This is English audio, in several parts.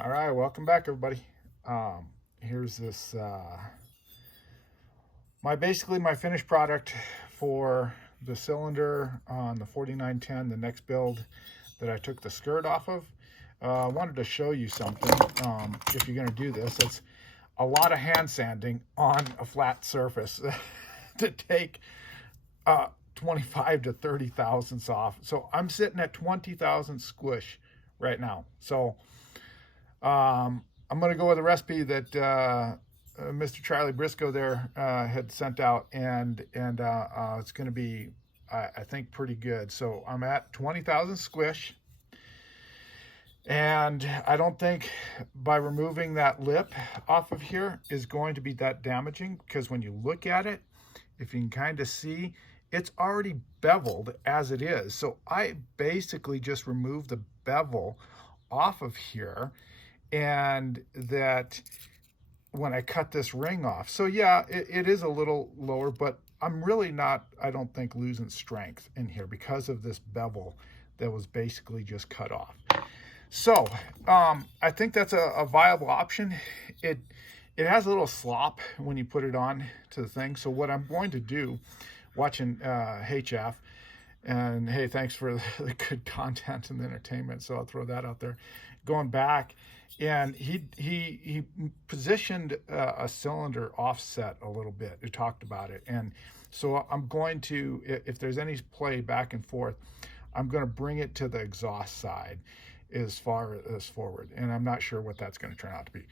All right, welcome back, everybody. Here's this basically my finished product for the cylinder on the 4910, the next build that I took the skirt off of. I wanted to show you something. If you're going to do this, it's a lot of hand sanding on a flat surface to take 25 to 30 thousandths off. So I'm sitting at 20,000 squish right now. So I'm going to go with a recipe that Mr. Charlie Briscoe there had sent out, and it's going to be, I think, pretty good. So I'm at 20,000 squish, and I don't think by removing that lip off of here is going to be that damaging, because when you look at it, if you can kind of see, it's already beveled as it is. So I basically just removed the bevel off of here, and that when I cut this ring off. So yeah, it is a little lower, but I'm really not, I don't think, losing strength in here because of this bevel that was basically just cut off. So I think that's a viable option. It has a little slop when you put it on to the thing. So what I'm going to do, watching HF, and hey, thanks for the good content and the entertainment, so I'll throw that out there. Going back, and he positioned a cylinder offset a little bit. He talked about it, and so I'm going to, if there's any play back and forth, I'm going to bring it to the exhaust side as far as forward, and I'm not sure what that's going to turn out to be.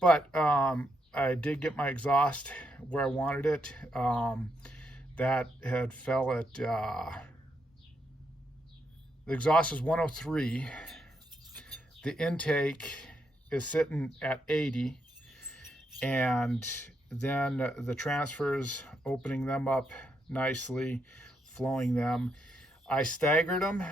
But I did get my exhaust where I wanted it. That had fell at the exhaust is 103. The intake is sitting at 80, and then the transfers, opening them up nicely, flowing them. I staggered them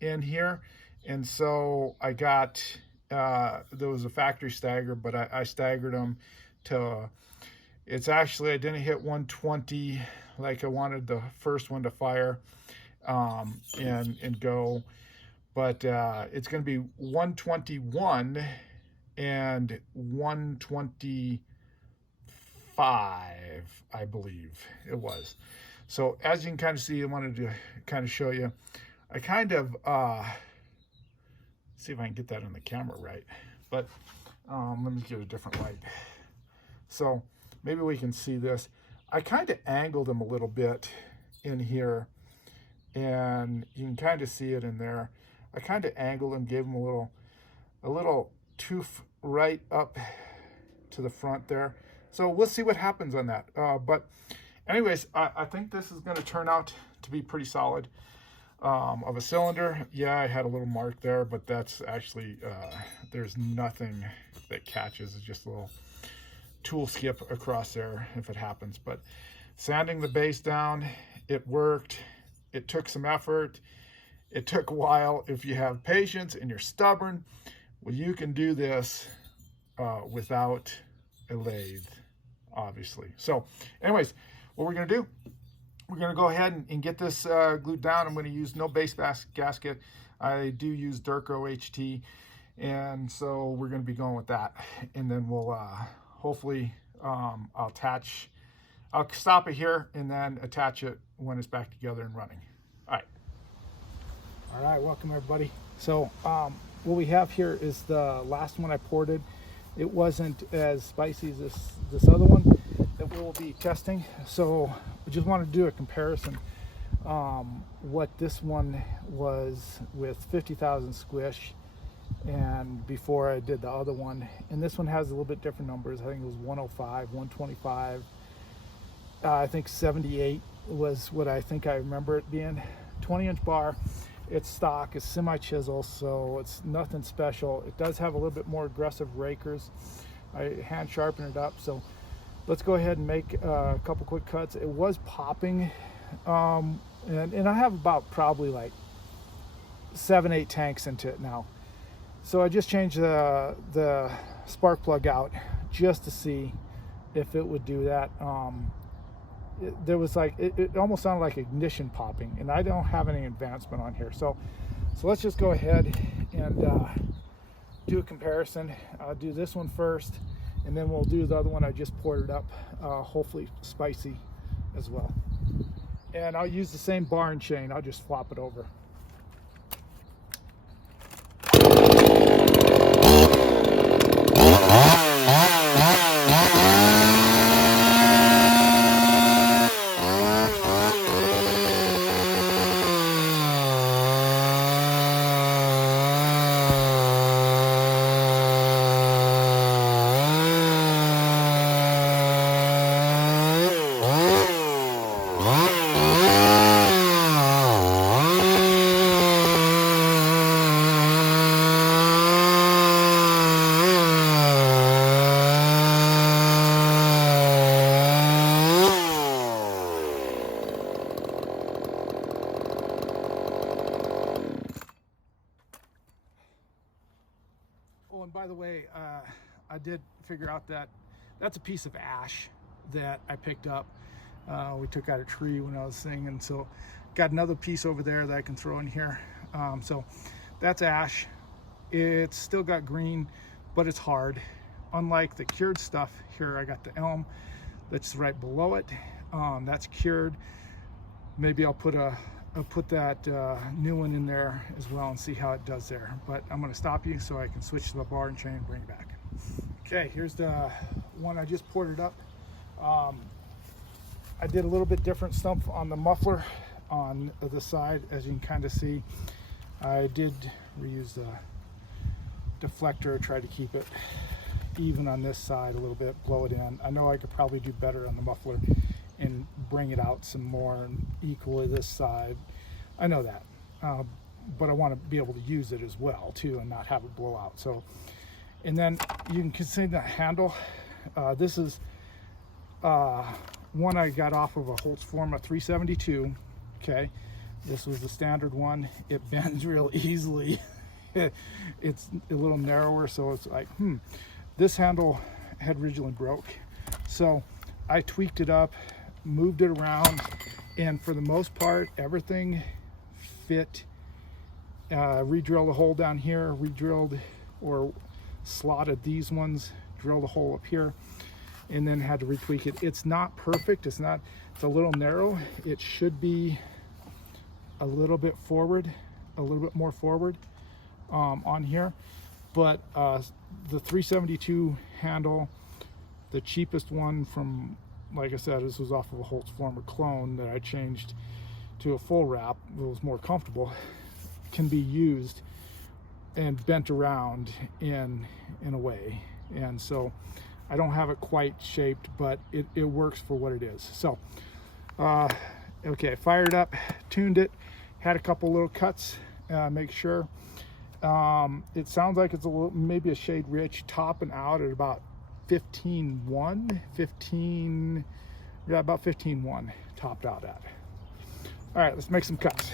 in here, and so I got, there was a factory stagger, but I staggered them to, it's actually, I didn't hit 120 like I wanted the first one to fire and go. But it's going to be 121 and 125, I believe it was. So as you can kind of see, I wanted to kind of show you. I kind of, see if I can get that on the camera right. But let me get a different light. So maybe we can see this. I kind of angled them a little bit in here, and you can kind of see it in there. I kind of angled them, gave them a little tooth right up to the front there. So we'll see what happens on that. But anyways, I think this is going to turn out to be pretty solid. Of a cylinder, yeah, I had a little mark there, but that's actually, there's nothing that catches. It's just a little tool skip across there if it happens. But sanding the base down, it worked. It took some effort. It took a while. If you have patience and you're stubborn, well, you can do this without a lathe, obviously. So anyways, what we're going to do, we're going to go ahead and get this glued down. I'm going to use no base gasket. I do use Durco HT, and so we're going to be going with that. And then we'll hopefully I'll stop it here and then attach it when it's back together and running. All right, welcome everybody. So what we have here is the last one I ported. It wasn't as spicy as this other one that we will be testing. So I just want to do a comparison. What this one was with 50,000 squish, and before I did the other one. And this one has a little bit different numbers. I think it was 105, 125. I think 78 was what I think I remember it being. 20-inch bar. It's stock, it's semi-chisel, so it's nothing special. It does have a little bit more aggressive rakers. I hand sharpened it up, so let's go ahead and make a couple quick cuts. It was popping, and I have about probably like 7-8 tanks into it now. So I just changed the spark plug out just to see if it would do that. There was like, it almost sounded like ignition popping, and I don't have any advancement on here. So let's just go ahead and do a comparison. I'll do this one first, and then we'll do the other one I just poured it up, hopefully spicy as well. And I'll use the same bar and chain. I'll just flop it over. Oh, and by the way, I did figure out that that's a piece of ash that I picked up. We took out a tree when I was singing, so got another piece over there that I can throw in here. So that's ash. It's still got green, but it's hard. Unlike the cured stuff here, I got the elm that's right below it. That's cured. Maybe I'll put that new one in there as well and see how it does there. But I'm going to stop you so I can switch to the bar and chain and bring it back. Okay, here's the one I just poured it up. I did a little bit different stuff on the muffler on the side, as you can kind of see. I did reuse the deflector, try to keep it even on this side a little bit, blow it in. I know I could probably do better on the muffler and bring it out some more and equally this side. I know that, but I want to be able to use it as well too and not have it blow out. So, and then you can see the handle. This is one I got off of a Holtz Forma 372. Okay, this was the standard one. It bends real easily. It's a little narrower, so it's like, this handle had originally broke. So I tweaked it up, moved it around, and for the most part, everything fit. Re-drilled a hole down here, re-drilled or slotted these ones, drilled a hole up here, and then had to retweak it. It's not perfect. It's a little narrow. It should be a little bit forward, a little bit more forward on here. But the 372 handle, the cheapest one from, like I said, this was off of a Holtz Forma clone that I changed to a full wrap. It was more comfortable, can be used and bent around in a way. And so I don't have it quite shaped, but it works for what it is. So, okay, fired up, tuned it, had a couple little cuts, make sure. It sounds like it's maybe a shade rich, topping out at about 15.1, about 15.1 topped out at. All right, let's make some cuts.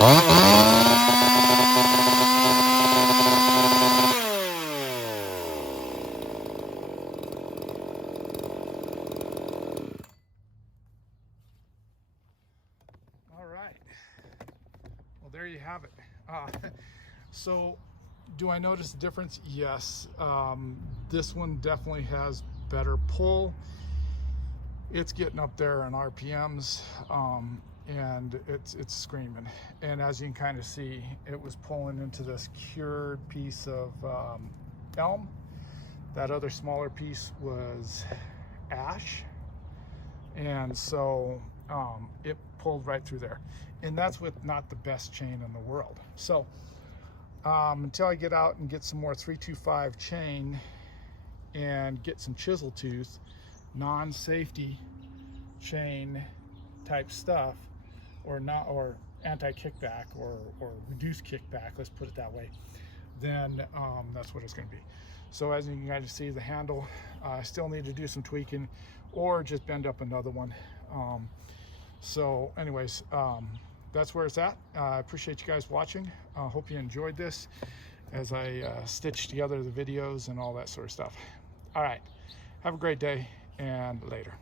Well, there you have it. So do I notice a difference? Yes. This one definitely has better pull. It's getting up there in RPMs, and it's screaming. And as you can kind of see, it was pulling into this cured piece of elm. That other smaller piece was ash. And so it pulled right through there. And that's with not the best chain in the world. So until I get out and get some more 325 chain and get some chisel tooth, non-safety chain type stuff, or anti-kickback or reduced kickback, let's put it that way, then that's what it's going to be. So as you can kind of see, the handle, I still need to do some tweaking or just bend up another one. So anyways, that's where it's at. I appreciate you guys watching. Hope you enjoyed this as I stitch together the videos and all that sort of stuff. All right, have a great day, and later.